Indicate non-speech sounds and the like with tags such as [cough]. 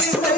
Thank [laughs] you.